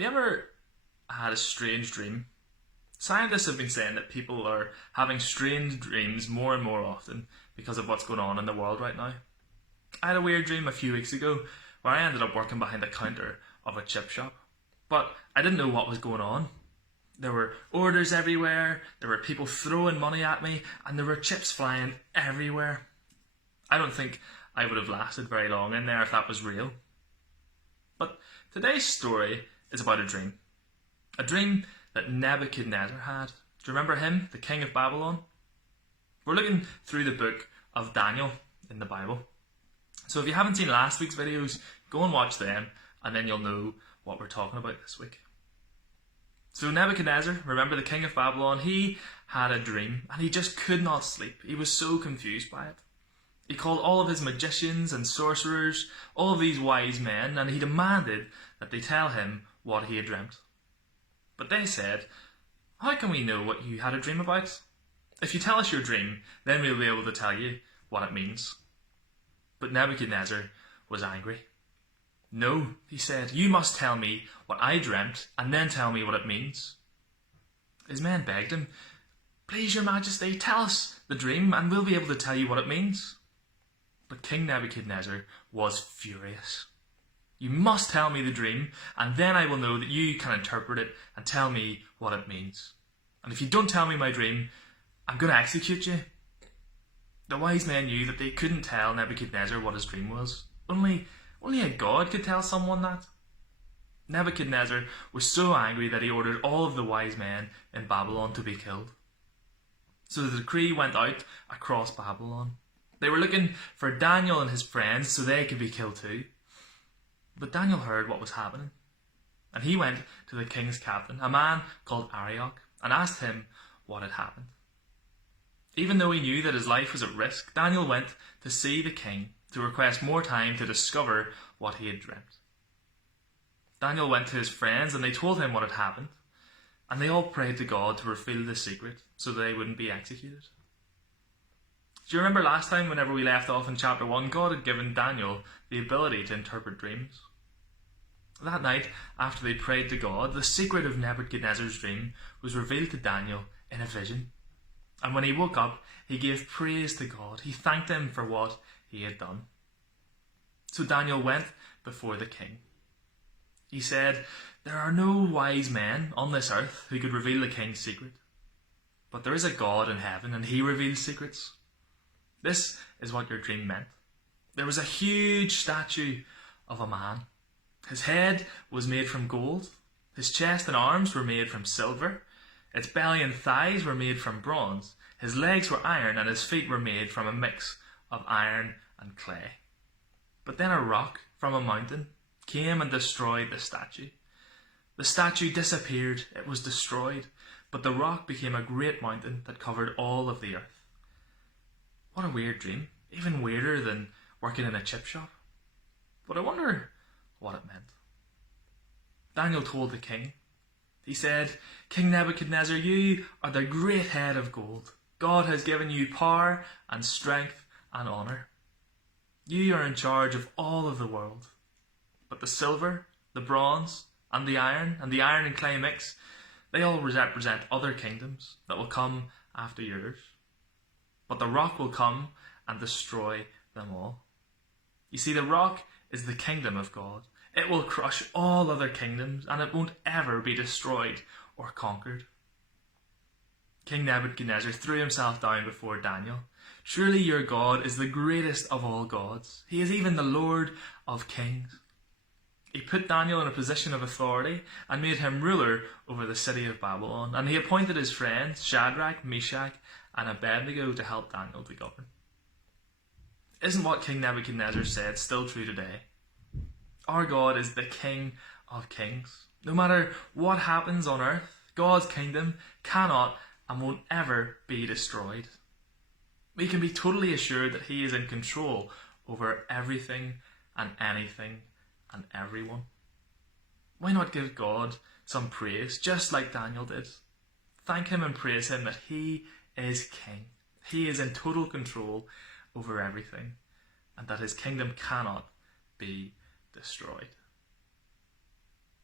You ever had a strange dream? Scientists have been saying that people are having strange dreams more and more often because of what's going on in the world right now. I had a weird dream a few weeks ago where I ended up working behind the counter of a chip shop. But I didn't know what was going on. There were orders everywhere, there were people throwing money at me, and there were chips flying everywhere. I don't think I would have lasted very long in there if that was real. But today's story is about a dream. A dream that Nebuchadnezzar had. Do you remember him, the king of Babylon? We're looking through the book of Daniel in the Bible. So if you haven't seen last week's videos, go and watch them, and then you'll know what we're talking about this week. So Nebuchadnezzar, remember the king of Babylon, he had a dream, and he just could not sleep. He was so confused by it. He called all of his magicians and sorcerers, all of these wise men, and he demanded that they tell him what he had dreamt. But they said, "How can we know what you had a dream about? If you tell us your dream, then we'll be able to tell you what it means." But Nebuchadnezzar was angry. "No," he said, "you must tell me what I dreamt and then tell me what it means." His men begged him, "Please, your majesty, tell us the dream and we'll be able to tell you what it means." But King Nebuchadnezzar was furious. "You must tell me the dream, and then I will know that you can interpret it and tell me what it means. And if you don't tell me my dream, I'm going to execute you." The wise men knew that they couldn't tell Nebuchadnezzar what his dream was. Only a god could tell someone that. Nebuchadnezzar was so angry that he ordered all of the wise men in Babylon to be killed. So the decree went out across Babylon. They were looking for Daniel and his friends so they could be killed too. But Daniel heard what was happening, and he went to the king's captain, a man called Arioch, and asked him what had happened. Even though he knew that his life was at risk, Daniel went to see the king to request more time to discover what he had dreamt. Daniel went to his friends and they told him what had happened, and they all prayed to God to reveal the secret so they wouldn't be executed. Do you remember last time whenever we left off in chapter 1, God had given Daniel the ability to interpret dreams? That night, after they prayed to God, the secret of Nebuchadnezzar's dream was revealed to Daniel in a vision. And when he woke up, he gave praise to God. He thanked him for what he had done. So Daniel went before the king. He said, "There are no wise men on this earth who could reveal the king's secret. But there is a God in heaven, and he reveals secrets. This is what your dream meant. There was a huge statue of a man. His head was made from gold. His chest and arms were made from silver. Its belly and thighs were made from bronze. His legs were iron, and his feet were made from a mix of iron and clay. But then a rock from a mountain came and destroyed the statue. The statue disappeared, it was destroyed, but the rock became a great mountain that covered all of the earth." What a weird dream, even weirder than working in a chip shop. But I wonder what it meant. Daniel told the king. He said, "King Nebuchadnezzar, you are the great head of gold. God has given you power and strength and honour. You are in charge of all of the world. But the silver, the bronze, and the iron and clay mix, they all represent other kingdoms that will come after yours. But the rock will come and destroy them all. You see, the rock is the kingdom of God. It will crush all other kingdoms, and it won't ever be destroyed or conquered." King Nebuchadnezzar threw himself down before Daniel. "Surely your God is the greatest of all gods. He is even the Lord of kings." He put Daniel in a position of authority and made him ruler over the city of Babylon, and he appointed his friends Shadrach, Meshach, and Abednego to help Daniel to govern. Isn't what King Nebuchadnezzar said still true today? Our God is the King of kings. No matter what happens on earth, God's kingdom cannot and won't ever be destroyed. We can be totally assured that he is in control over everything and anything and everyone. Why not give God some praise, just like Daniel did? Thank him and praise him that he is king. He is in total control over everything, and that his kingdom cannot be destroyed.